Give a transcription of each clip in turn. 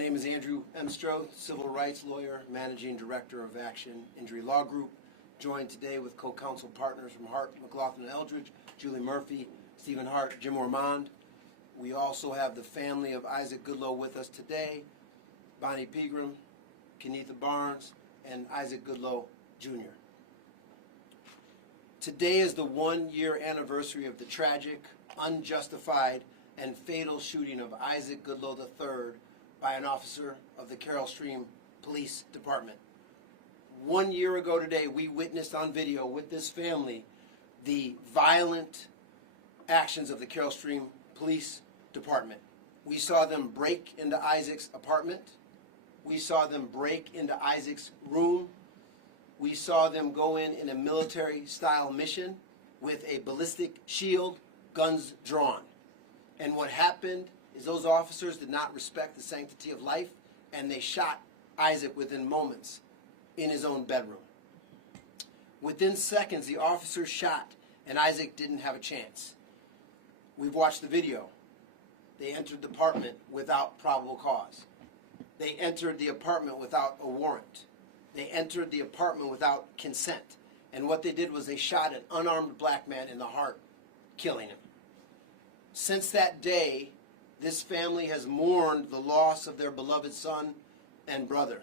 name is Andrew Emstrow, civil rights lawyer, managing director of Action Injury Law Group, joined today with co-counsel partners from Hart, McLaughlin, and Eldridge, Julie Murphy, Stephen Hart, Jim Ormond. We also have the family of Isaac Goodlow with us today, Bonnie Pegram, Kenitha Barnes, and Isaac Goodlow Jr. Today is the one-year anniversary of the tragic, unjustified, and fatal shooting of Isaac Goodlow III by an officer of the Carroll Stream Police Department. 1 year ago today, we witnessed on video with this family the violent actions of the Carroll Stream Police Department. We saw them break into Isaac's apartment. We saw them break into Isaac's room. We saw them go in a military-style mission with a ballistic shield, guns drawn. And what happened is those officers did not respect the sanctity of life, and they shot Isaac within moments in his own bedroom. Within seconds, the officers shot, and Isaac didn't have a chance. We've watched the video. They entered the apartment without probable cause. They entered the apartment without a warrant. They entered the apartment without consent. And what they did was they shot an unarmed black man in the heart, killing him. Since that day, this family has mourned the loss of their beloved son and brother.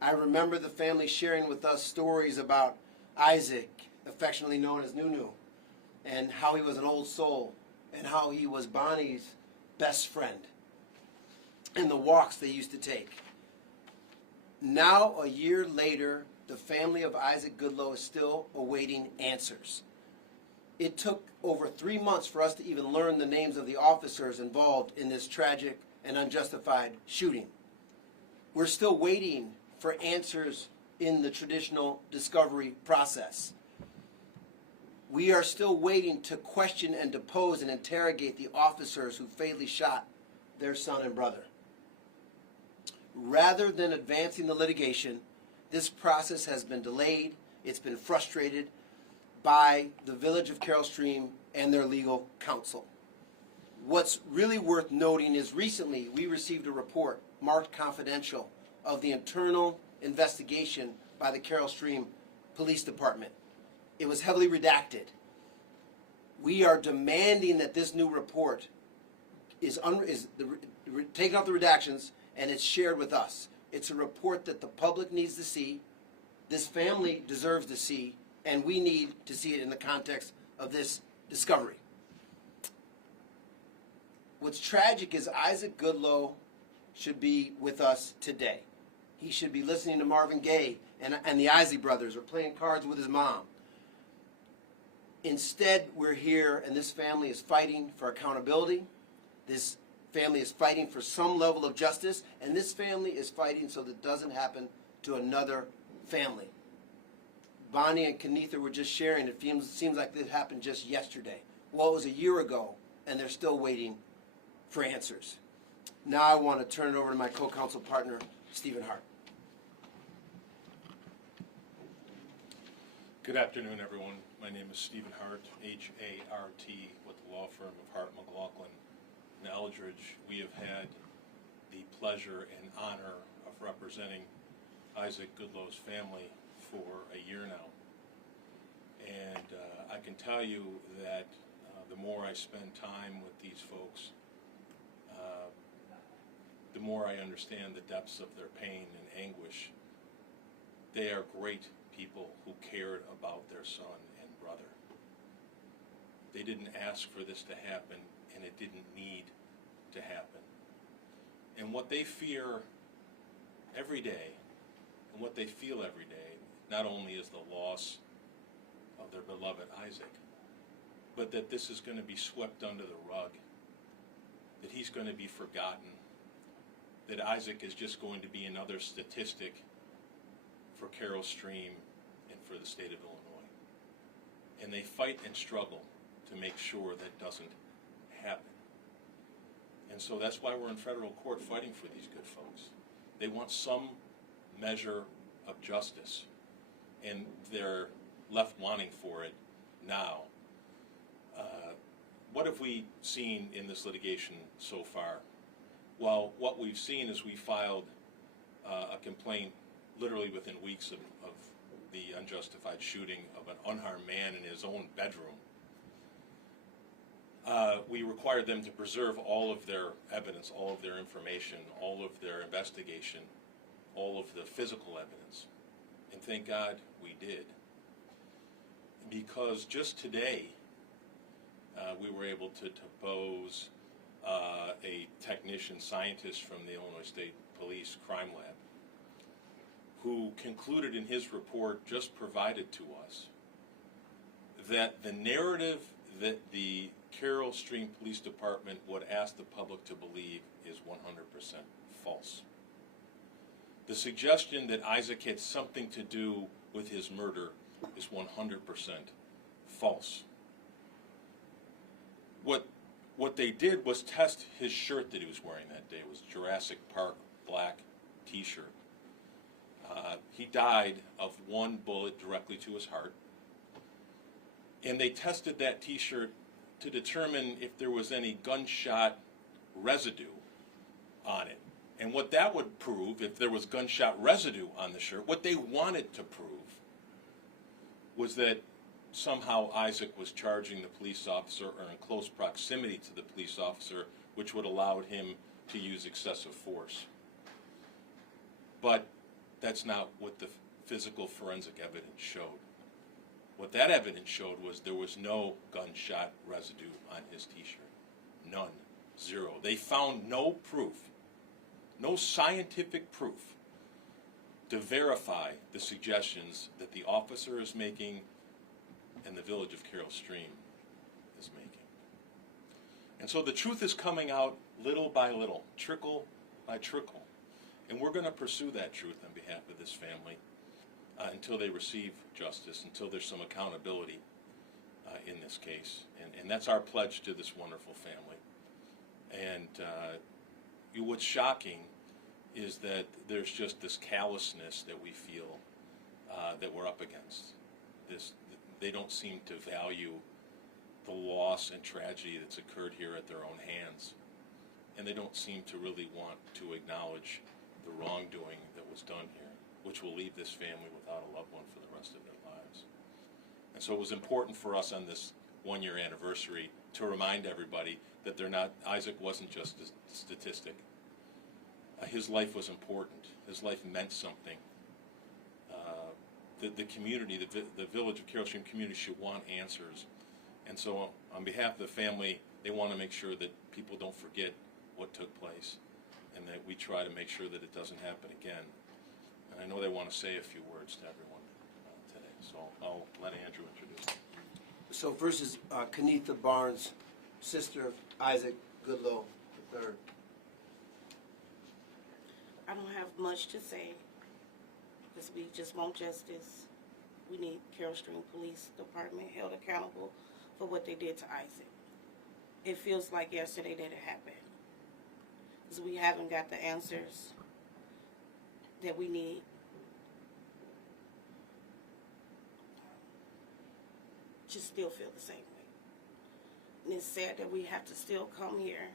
I remember the family sharing with us stories about Isaac, affectionately known as Nunu, and how he was an old soul, and how he was Bonnie's best friend, and the walks they used to take. Now, a year later, the family of Isaac Goodlow is still awaiting answers. It took over 3 months for us to even learn the names of the officers involved in this tragic and unjustified shooting. We're still waiting for answers in the traditional discovery process. We are still waiting to question and depose and interrogate the officers who fatally shot their son and brother. Rather than advancing the litigation, this process has been delayed, it's been frustrated by the Village of Carroll Stream and their legal counsel. What's really worth noting is recently we received a report marked confidential of the internal investigation by the Carroll Stream Police Department. It was heavily redacted. We are demanding that this new report is taken off the redactions and it's shared with us. It's a report that the public needs to see, this family deserves to see, and we need to see it in the context of this discovery. What's tragic is Isaac Goodlow should be with us today. He should be listening to Marvin Gaye and the Isley Brothers, or playing cards with his mom. Instead, we're here, and this family is fighting for accountability. This family is fighting for some level of justice, and this family is fighting so that it doesn't happen to another family. Bonnie and Kenitha were just sharing, it seems like this happened just yesterday. Well, it was a year ago, and they're still waiting for answers. Now I want to turn it over to my co-counsel partner, Stephen Hart. Good afternoon, everyone. My name is Stephen Hart, H-A-R-T, with the law firm of Hart, McLaughlin, and Eldridge. We have had the pleasure and honor of representing Isaac Goodlow's family for a year now. And I can tell you that the more I spend time with these folks, the more I understand the depths of their pain and anguish. They are great people who cared about their son and brother. They didn't ask for this to happen, and it didn't need to happen. And what they fear every day, and what they feel every day, not only is the loss of their beloved Isaac, but that this is going to be swept under the rug, that he's going to be forgotten, that Isaac is just going to be another statistic for Carroll Stream and for the state of Illinois. And they fight and struggle to make sure that doesn't happen. And so that's why we're in federal court fighting for these good folks. They want some measure of justice, and they're left wanting for it now. What have we seen in this litigation so far? Well, what we've seen is we filed a complaint literally within weeks of the unjustified shooting of an unharmed man in his own bedroom. We required them to preserve all of their evidence, all of their information, all of their investigation, all of the physical evidence. And thank God we did. Because just today, we were able to depose a technician scientist from the Illinois State Police Crime Lab, who concluded in his report just provided to us that the narrative that the Carroll Stream Police Department would ask the public to believe is 100% false. The suggestion that Isaac had something to do with his murder is 100% false. What they did was test his shirt that he was wearing that day. It was Jurassic Park black t-shirt. He died of one bullet directly to his heart. And they tested that t-shirt to determine if there was any gunshot residue on it. And what that would prove, if there was gunshot residue on the shirt, what they wanted to prove was that somehow Isaac was charging the police officer or in close proximity to the police officer, which would allow him to use excessive force. But that's not what the physical forensic evidence showed. What that evidence showed was there was no gunshot residue on his t-shirt. None. Zero. They found no proof, no scientific proof to verify the suggestions that the officer is making and the village of Carroll Stream is making. And so the truth is coming out little by little, trickle by trickle. And we're going to pursue that truth on behalf of this family until they receive justice, until there's some accountability in this case. And that's our pledge to this wonderful family. And what's shocking is that there's just this callousness that we feel that we're up against. They don't seem to value the loss and tragedy that's occurred here at their own hands. And they don't seem to really want to acknowledge the wrongdoing that was done here, which will leave this family without a loved one for the rest of their lives. And so it was important for us on this one-year anniversary to remind everybody that Isaac wasn't just a statistic. His life was important. His life meant something. The community, the village of Carroll Stream community should want answers. And so on behalf of the family, they want to make sure that people don't forget what took place and that we try to make sure that it doesn't happen again. And I know they want to say a few words to everyone today, so I'll let Andrew introduce them. So first is Kenitha Barnes, sister of Isaac Goodlow III. I don't have much to say because we just want justice. We need Carroll Stream Police Department held accountable for what they did to Isaac. It feels like yesterday that it happened because we haven't got the answers that we need. Just still feel the same way. And it's sad that we have to still come here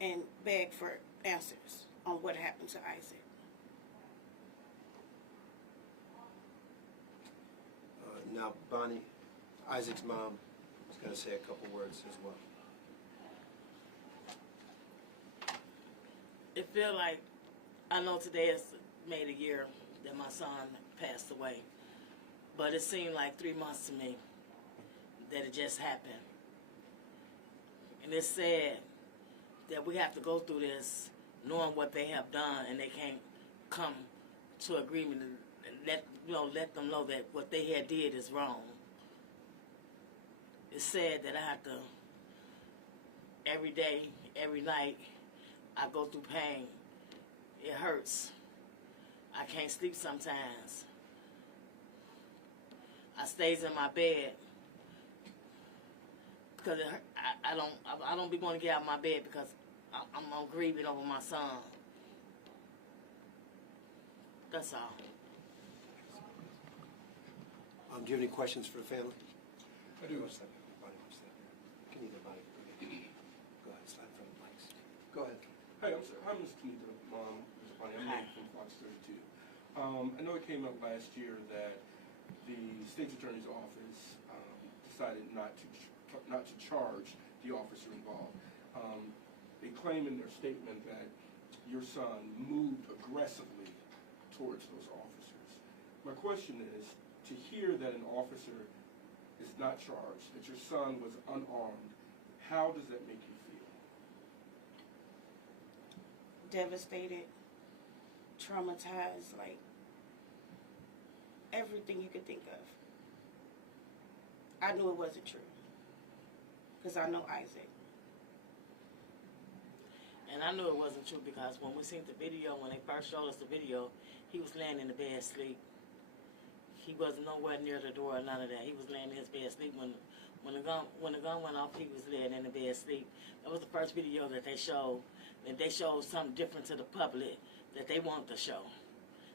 and beg for answers on what happened to Isaac. Now, Bonnie, Isaac's mom, is going to say a couple words as well. It feel like, I know today is made a year that my son passed away, but it seemed like 3 months to me that it just happened. And it's sad that we have to go through this knowing what they have done and they can't come to agreement and let them know that what they had did is wrong. It's sad that I have to, every day, every night, I go through pain. It hurts. I can't sleep sometimes. I stays in my bed because it hurt. I don't be going to get out of my bed because I'm grieving over my son. That's all. Do you have any questions for the family? I do. Can you Bonnie? Go ahead, slide from the mics. Go ahead. Hi, I'm Ms. Tanita. Mr. Bonnie. I'm Hi. Nate from Fox 32. I know it came up last year that the state's attorney's office decided not to charge the officer involved. They claim in their statement that your son moved aggressively towards those officers. My question is, to hear that an officer is not charged, that your son was unarmed, how does that make you feel? Devastated, traumatized, like everything you could think of. I knew it wasn't true because I know Isaac. And I knew it wasn't true because when we seen the video, when they first showed us the video, he was laying in the bed asleep. He wasn't nowhere near the door or none of that. He was laying in his bed asleep. When the gun went off, he was laying in the bed asleep. That was the first video that they showed. And they showed something different to the public that they wanted to show.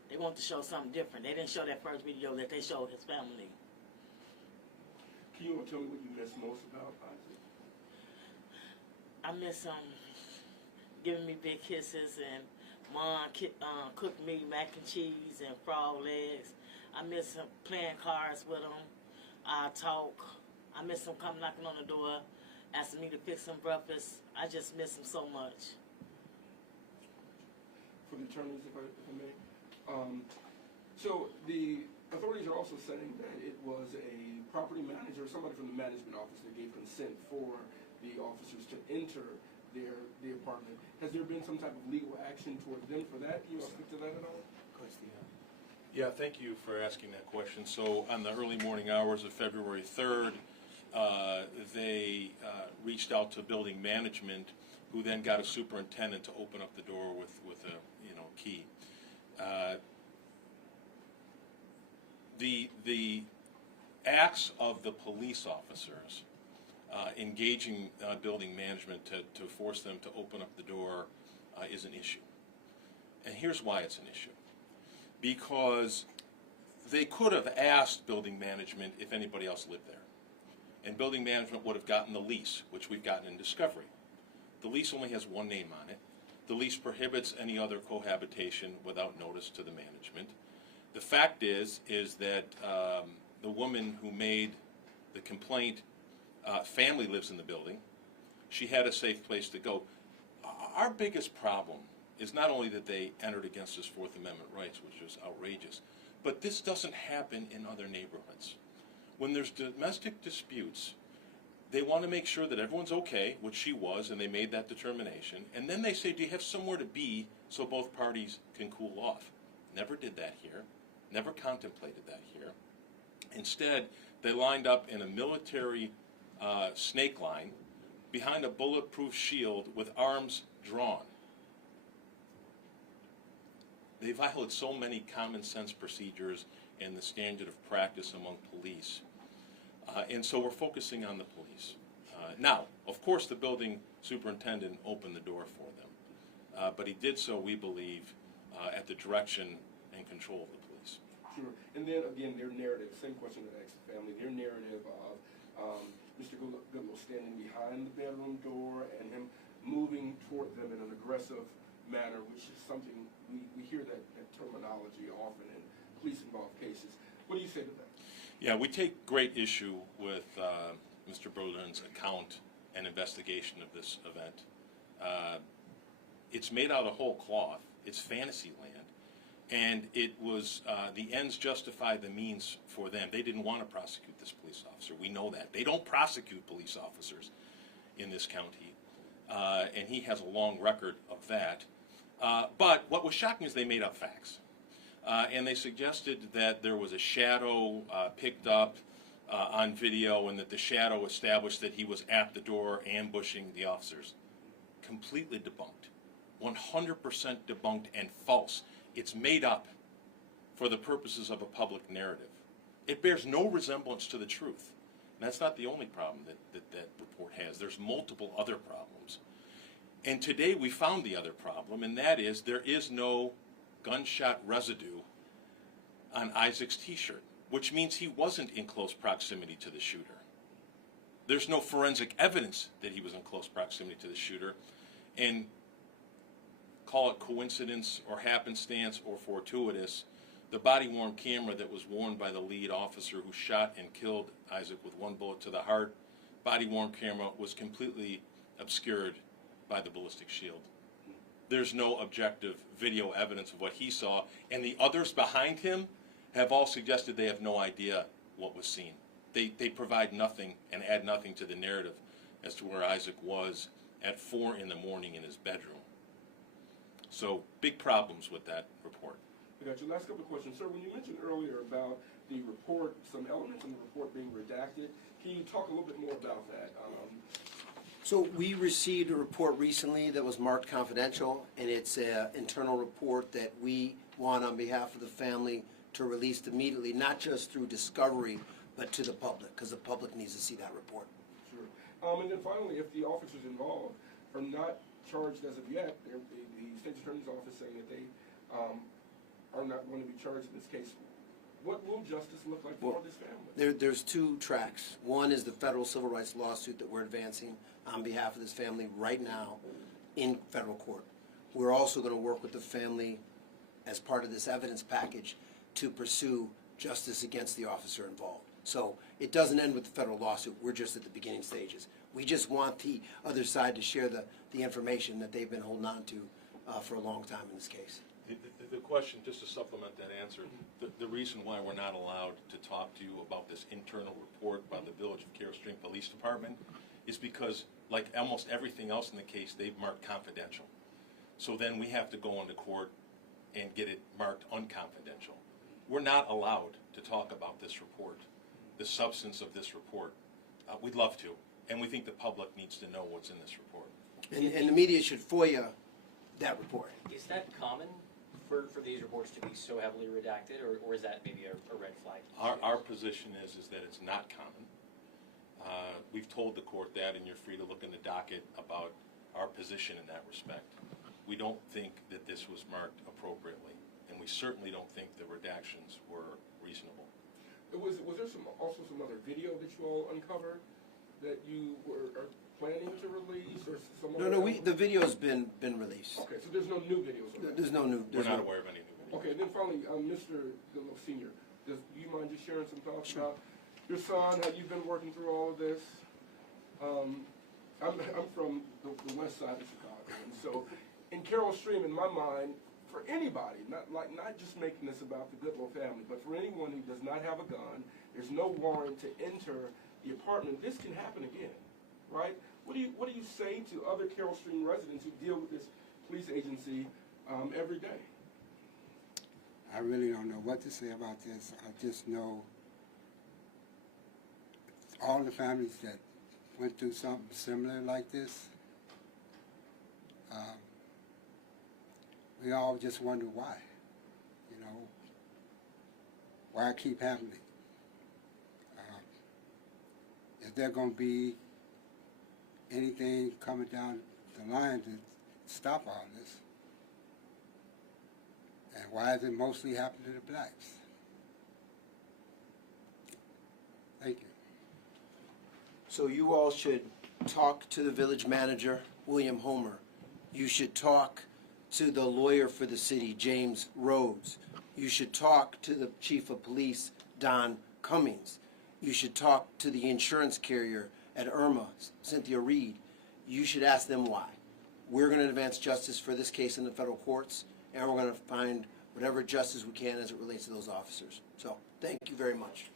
They wanted to show something different. They didn't show that first video that they showed his family. Can you tell me what you miss most about Isaac? I miss him giving me big kisses, and Mom cooked me mac and cheese and frog legs. I miss him playing cards with him. I talk. I miss him coming knocking on the door, asking me to fix him breakfast. I just miss him so much. For the attorneys, if I may. So the authorities are also saying that it was a property manager, somebody from the management office that gave consent for the officers to enter the apartment. Has there been some type of legal action towards them for that? Can you speak to that at all? Yeah, thank you for asking that question. So on the early morning hours of February 3rd, they reached out to building management, who then got a superintendent to open up the door with a key. The acts of the police officers engaging building management to force them to open up the door is an issue. And here's why it's an issue. Because they could have asked building management if anybody else lived there. And building management would have gotten the lease, which we've gotten in discovery. The lease only has one name on it. The lease prohibits any other cohabitation without notice to the management. The fact is that the woman who made the complaint, family lives in the building. She had a safe place to go. Our biggest problem is not only that they entered against his Fourth Amendment rights, which was outrageous, but this doesn't happen in other neighborhoods. When there's domestic disputes, they want to make sure that everyone's okay, which she was, and they made that determination, and then they say, do you have somewhere to be so both parties can cool off? Never did that here. Never contemplated that here. Instead, they lined up in a military snake line behind a bulletproof shield with arms drawn. They violate so many common sense procedures and the standard of practice among police. And so we're focusing on the police. Now, of course, the building superintendent opened the door for them. But he did so, we believe, at the direction and control of the police. Sure. And then, again, their narrative, same question that I asked the family, their narrative of Mr. Goodlow standing behind the bedroom door and him moving toward them in an aggressive manner, which is something, we hear that terminology often in police-involved cases. What do you say to that? Yeah, we take great issue with Mr. Broden's account and investigation of this event. It's made out of whole cloth. It's fantasy land. And it was, the ends justify the means for them. They didn't want to prosecute this police officer. We know that. They don't prosecute police officers in this county. And he has a long record of that. But what was shocking is they made up facts. And they suggested that there was a shadow picked up on video and that the shadow established that he was at the door ambushing the officers. Completely debunked. 100% debunked and false. It's made up for the purposes of a public narrative. It bears no resemblance to the truth. And that's not the only problem that report has. There's multiple other problems. And today we found the other problem, and that is there is no gunshot residue on Isaac's t-shirt, which means he wasn't in close proximity to the shooter. There's no forensic evidence that he was in close proximity to the shooter. And call it coincidence or happenstance or fortuitous, the body-worn camera that was worn by the lead officer who shot and killed Isaac with one bullet to the heart, body-worn camera was completely obscured by the ballistic shield. There's no objective video evidence of what he saw, and the others behind him have all suggested they have no idea what was seen. They provide nothing and add nothing to the narrative as to where Isaac was at 4 in the morning in his bedroom. So big problems with that report. I got your last couple of questions. Sir, when you mentioned earlier about the report, some elements in the report being redacted, can you talk a little bit more about that? So we received a report recently that was marked confidential, and it's an internal report that we want on behalf of the family to release immediately, not just through discovery, but to the public, because the public needs to see that report. Sure. And then finally, if the officers involved are not charged as of yet, the State's Attorney's Office saying that they are not going to be charged in this case, what will justice look like for this family? There's two tracks. One is the federal civil rights lawsuit that we're advancing on behalf of this family right now in federal court. We're also going to work with the family as part of this evidence package to pursue justice against the officer involved. So it doesn't end with the federal lawsuit. We're just at the beginning stages. We just want the other side to share the information that they've been holding on to for a long time in this case. The question, just to supplement that answer, the reason why we're not allowed to talk to you about this internal report by the Village of Carroll Stream Police Department is because, like almost everything else in the case, they've marked confidential. So then we have to go into court and get it marked unconfidential. We're not allowed to talk about this report, the substance of this report. We'd love to, and we think the public needs to know what's in this report. And the media should FOIA that report. Is that common for these reports to be so heavily redacted, or is that maybe a red flag? Our position is that it's not common. We've told the court that, and you're free to look in the docket about our position in that respect. We don't think that this was marked appropriately, and we certainly don't think the redactions were reasonable. Was there also some other video that you all uncovered that you are planning to release, or some other? No, the video's been released. Okay, so there's no new videos on that? There's no new. We're not aware of any new videos. Okay, and then finally, Mr. Goodlow Sr., do you mind just sharing some thoughts Sure. about your son, how you've been working through all of this? I'm from the west side of Chicago, and so in Carroll Stream, in my mind, for anybody, not just making this about the Goodlow family, but for anyone who does not have a gun, there's no warrant to enter the apartment, this can happen again, right? What do you say to other Carroll Stream residents who deal with this police agency every day? I really don't know what to say about this. I just know all the families that went through something similar like this, we all just wonder why, you know, why it keep happening. Is there going to be anything coming down the line to stop all this? And why is it mostly happening to the blacks? Thank you. So you all should talk to the village manager, William Homer. You should talk to the lawyer for the city, James Rhodes. You should talk to the chief of police, Don Cummings. You should talk to the insurance carrier at Irma, Cynthia Reed. You should ask them why. We're going to advance justice for this case in the federal courts, and we're going to find whatever justice we can as it relates to those officers. So, thank you very much.